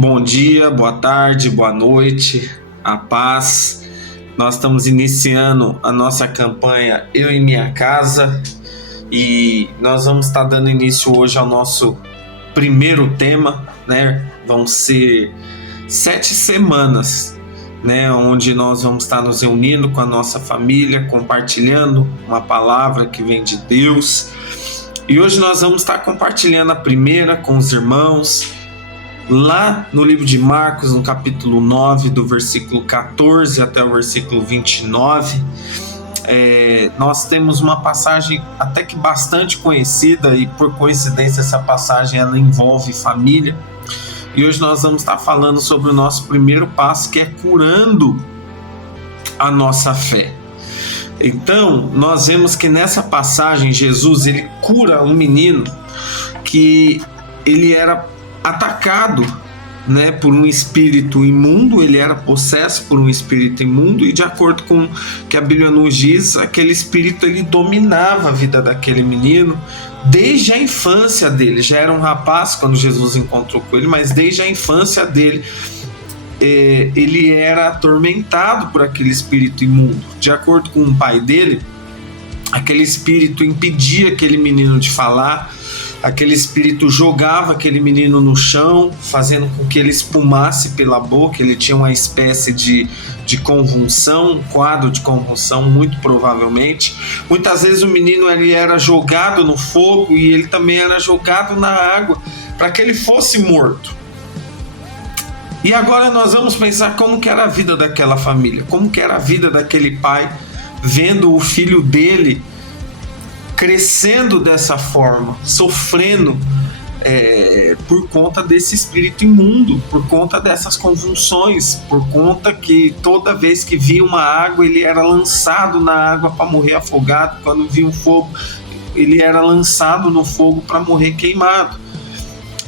Bom dia, boa tarde, boa noite, a paz. Nós estamos iniciando a nossa campanha Eu e Minha Casa e nós vamos estar dando início hoje ao nosso primeiro tema, né? Vão ser 7 semanas, né? Onde nós vamos estar nos reunindo com a nossa família, compartilhando uma palavra que vem de Deus. E hoje nós vamos estar compartilhando a primeira com os irmãos, lá no livro de Marcos, no capítulo 9, do versículo 14 até o versículo 29. Nós temos uma passagem até que bastante conhecida e, por coincidência, essa passagem ela envolve família. E hoje nós vamos estar falando sobre o nosso primeiro passo, que é curando a nossa fé. Então, nós vemos que nessa passagem, Jesus ele cura um menino que ele era atacado, né, por um espírito imundo, ele era possesso por um espírito imundo e, de acordo com o que a Bíblia nos diz, aquele espírito ele dominava a vida daquele menino desde a infância dele. Já era um rapaz quando Jesus encontrou com ele, mas desde a infância dele ele era atormentado por aquele espírito imundo. De acordo com o pai dele, aquele espírito impedia aquele menino de falar, aquele espírito jogava aquele menino no chão, fazendo com que ele espumasse pela boca. Ele tinha uma espécie de convulsão, um quadro de convulsão, muito provavelmente. Muitas vezes o menino ele era jogado no fogo e ele também era jogado na água para que ele fosse morto. E agora nós vamos pensar como que era a vida daquela família, como que era a vida daquele pai, vendo o filho dele crescendo dessa forma, sofrendo por conta desse espírito imundo, por conta dessas convulsões, por conta que toda vez que via uma água, ele era lançado na água para morrer afogado. Quando via um fogo, ele era lançado no fogo para morrer queimado.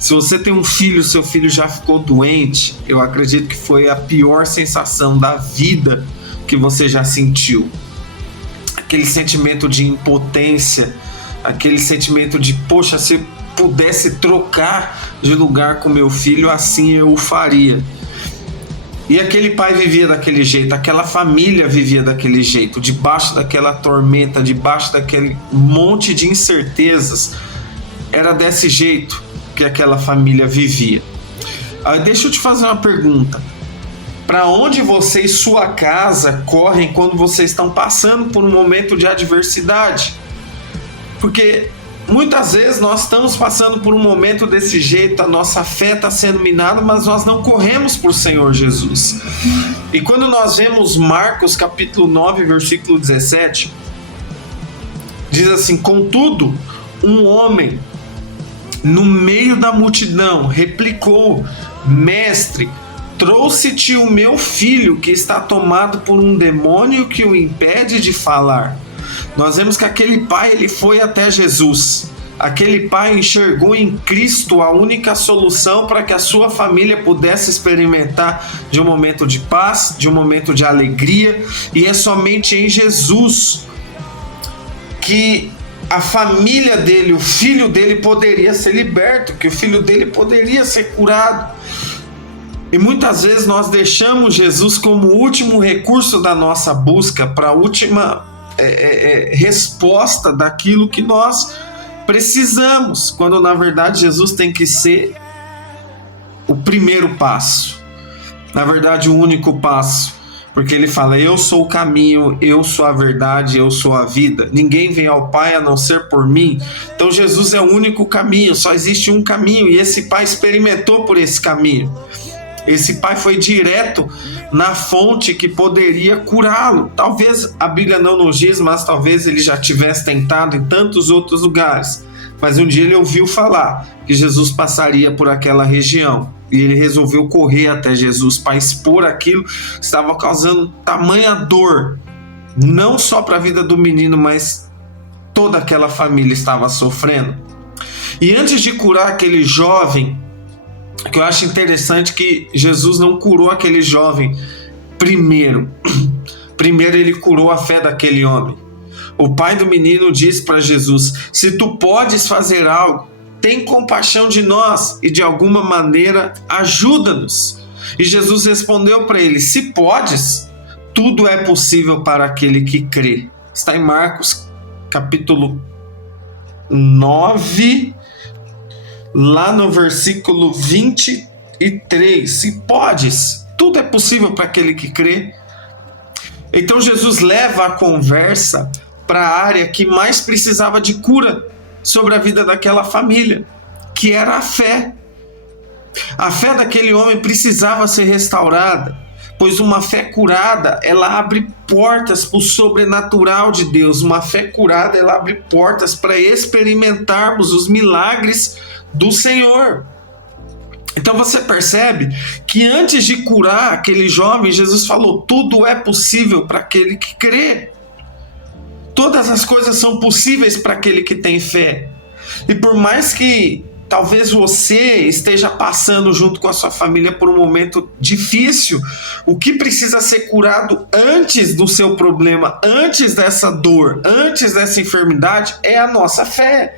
Se você tem um filho, seu filho já ficou doente, eu acredito que foi a pior sensação da vida que você já sentiu. Aquele sentimento de impotência, aquele sentimento de, poxa, se pudesse trocar de lugar com meu filho, assim eu o faria. E aquele pai vivia daquele jeito, aquela família vivia daquele jeito, debaixo daquela tormenta, debaixo daquele monte de incertezas. Era desse jeito que aquela família vivia. Deixa eu te fazer uma pergunta. Para onde você e sua casa correm quando vocês estão passando por um momento de adversidade? Porque muitas vezes nós estamos passando por um momento desse jeito, a nossa fé está sendo minada, mas nós não corremos para o Senhor Jesus. E quando nós vemos Marcos capítulo 9, versículo 17, diz assim: contudo, um homem no meio da multidão replicou: mestre, trouxe-te o meu filho que está tomado por um demônio que o impede de falar. Nós vemos que aquele pai ele foi até Jesus. Aquele pai enxergou em Cristo a única solução para que a sua família pudesse experimentar de um momento de paz, de um momento de alegria. E é somente em Jesus que a família dele, o filho dele poderia ser liberto, que o filho dele poderia ser curado. E muitas vezes nós deixamos Jesus como o último recurso da nossa busca, para a última resposta daquilo que nós precisamos, quando na verdade Jesus tem que ser o primeiro passo, na verdade o único passo. Porque ele fala: eu sou o caminho, eu sou a verdade, eu sou a vida. Ninguém vem ao Pai a não ser por mim. Então Jesus é o único caminho, só existe um caminho. E esse pai experimentou por esse caminho. Esse pai foi direto na fonte que poderia curá-lo. Talvez a Bíblia não nos diz, mas talvez ele já tivesse tentado em tantos outros lugares. Mas um dia ele ouviu falar que Jesus passaria por aquela região. E ele resolveu correr até Jesus para expor aquilo que estava causando tamanha dor, não só para a vida do menino, mas toda aquela família estava sofrendo. E antes de curar aquele jovem, que eu acho interessante que Jesus não curou aquele jovem primeiro. Primeiro ele curou a fé daquele homem. O pai do menino disse para Jesus: se tu podes fazer algo, tem compaixão de nós e de alguma maneira ajuda-nos. E Jesus respondeu para ele: se podes, tudo é possível para aquele que crê. Está em Marcos capítulo 9, lá no versículo 23. Se podes, tudo é possível para aquele que crê. Então Jesus leva a conversa para a área que mais precisava de cura sobre a vida daquela família, que era a fé. A fé daquele homem precisava ser restaurada, pois uma fé curada, ela abre portas para o sobrenatural de Deus. Uma fé curada, ela abre portas para experimentarmos os milagres do Senhor. Então você percebe que antes de curar aquele jovem, Jesus falou: tudo é possível para aquele que crê. Todas as coisas são possíveis para aquele que tem fé. E por mais que talvez você esteja passando junto com a sua família por um momento difícil, o que precisa ser curado antes do seu problema, antes dessa dor, antes dessa enfermidade, é a nossa fé.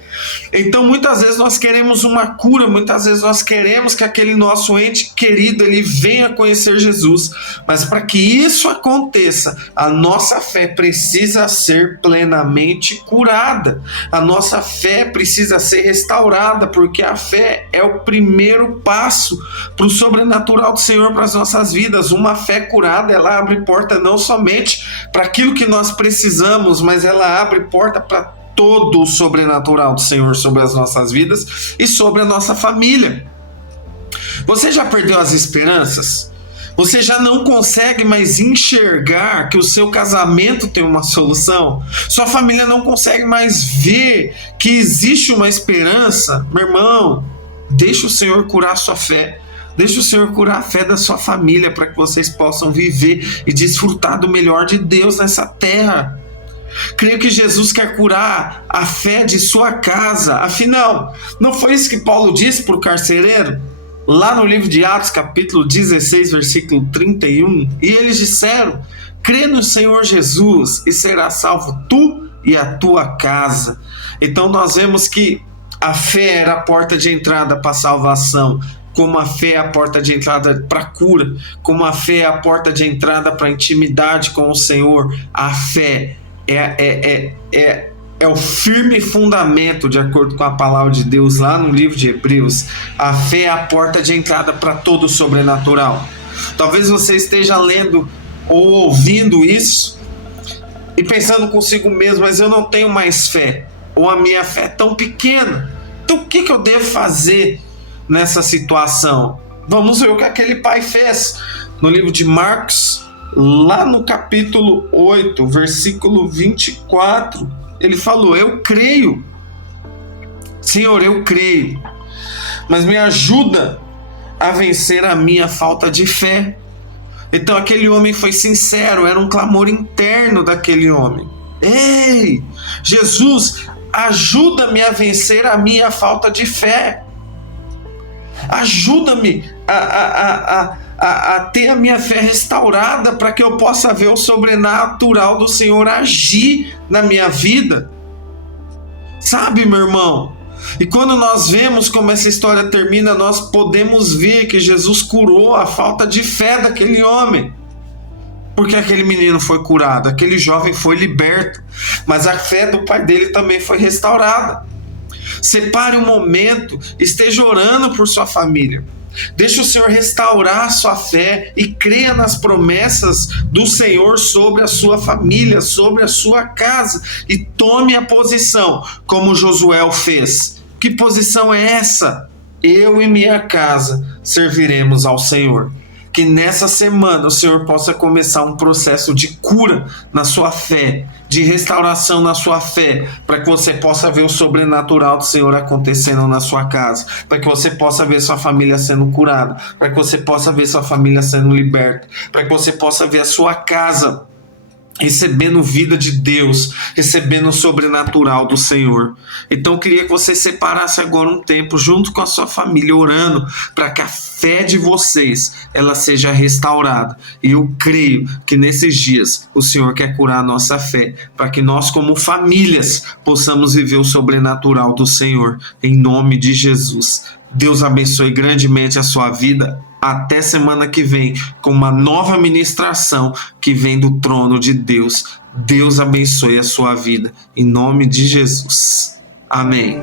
Então muitas vezes nós queremos uma cura, muitas vezes nós queremos que aquele nosso ente querido ele venha conhecer Jesus, mas para que isso aconteça, a nossa fé precisa ser plenamente curada, a nossa fé precisa ser restaurada, porque a fé é o primeiro passo para o sobrenatural do Senhor para as nossas vidas. Uma fé curada, ela abre porta não somente para aquilo que nós precisamos, mas ela abre porta para todo o sobrenatural do Senhor sobre as nossas vidas e sobre a nossa família. Você já perdeu as esperanças? Você já não consegue mais enxergar que o seu casamento tem uma solução? Sua família não consegue mais ver que existe uma esperança? Meu irmão, deixa o Senhor curar a sua fé. Deixa o Senhor curar a fé da sua família para que vocês possam viver e desfrutar do melhor de Deus nessa terra. Creio que Jesus quer curar a fé de sua casa. Afinal, não foi isso que Paulo disse para o carcereiro? Lá no livro de Atos, capítulo 16, versículo 31. E eles disseram: crê no Senhor Jesus e serás salvo tu e a tua casa. Então nós vemos que a fé era a porta de entrada para a salvação, como a fé é a porta de entrada para a cura, como a fé é a porta de entrada para a intimidade com o Senhor. A fé é o firme fundamento, de acordo com a palavra de Deus lá no livro de Hebreus. A fé é a porta de entrada para todo o sobrenatural. Talvez você esteja lendo ou ouvindo isso e pensando consigo mesmo: mas eu não tenho mais fé, ou a minha fé é tão pequena. Então o que eu devo fazer nessa situação? Vamos ver o que aquele pai fez no livro de Marcos, lá no capítulo 8, versículo 24, ele falou: eu creio, Senhor, eu creio, mas me ajuda a vencer a minha falta de fé. Então aquele homem foi sincero, era um clamor interno daquele homem: ei, Jesus, ajuda-me a vencer a minha falta de fé. Ajuda-me a ter a minha fé restaurada para que eu possa ver o sobrenatural do Senhor agir na minha vida. Sabe, meu irmão? E quando nós vemos como essa história termina, nós podemos ver que Jesus curou a falta de fé daquele homem. Porque aquele menino foi curado, aquele jovem foi liberto, mas a fé do pai dele também foi restaurada. Separe um momento, esteja orando por sua família. Deixe o Senhor restaurar a sua fé e creia nas promessas do Senhor sobre a sua família, sobre a sua casa, e tome a posição como Josué fez. Que posição é essa? Eu e minha casa serviremos ao Senhor. Que nessa semana o Senhor possa começar um processo de cura na sua fé, de restauração na sua fé, para que você possa ver o sobrenatural do Senhor acontecendo na sua casa, para que você possa ver sua família sendo curada, para que você possa ver sua família sendo liberta, para que você possa ver a sua casa recebendo vida de Deus, recebendo o sobrenatural do Senhor. Então eu queria que você separasse agora um tempo junto com a sua família, orando para que a fé de vocês ela seja restaurada. E eu creio que nesses dias o Senhor quer curar a nossa fé, para que nós como famílias possamos viver o sobrenatural do Senhor, em nome de Jesus. Deus abençoe grandemente a sua vida. Até semana que vem, com uma nova ministração que vem do trono de Deus. Deus abençoe a sua vida. Em nome de Jesus. Amém.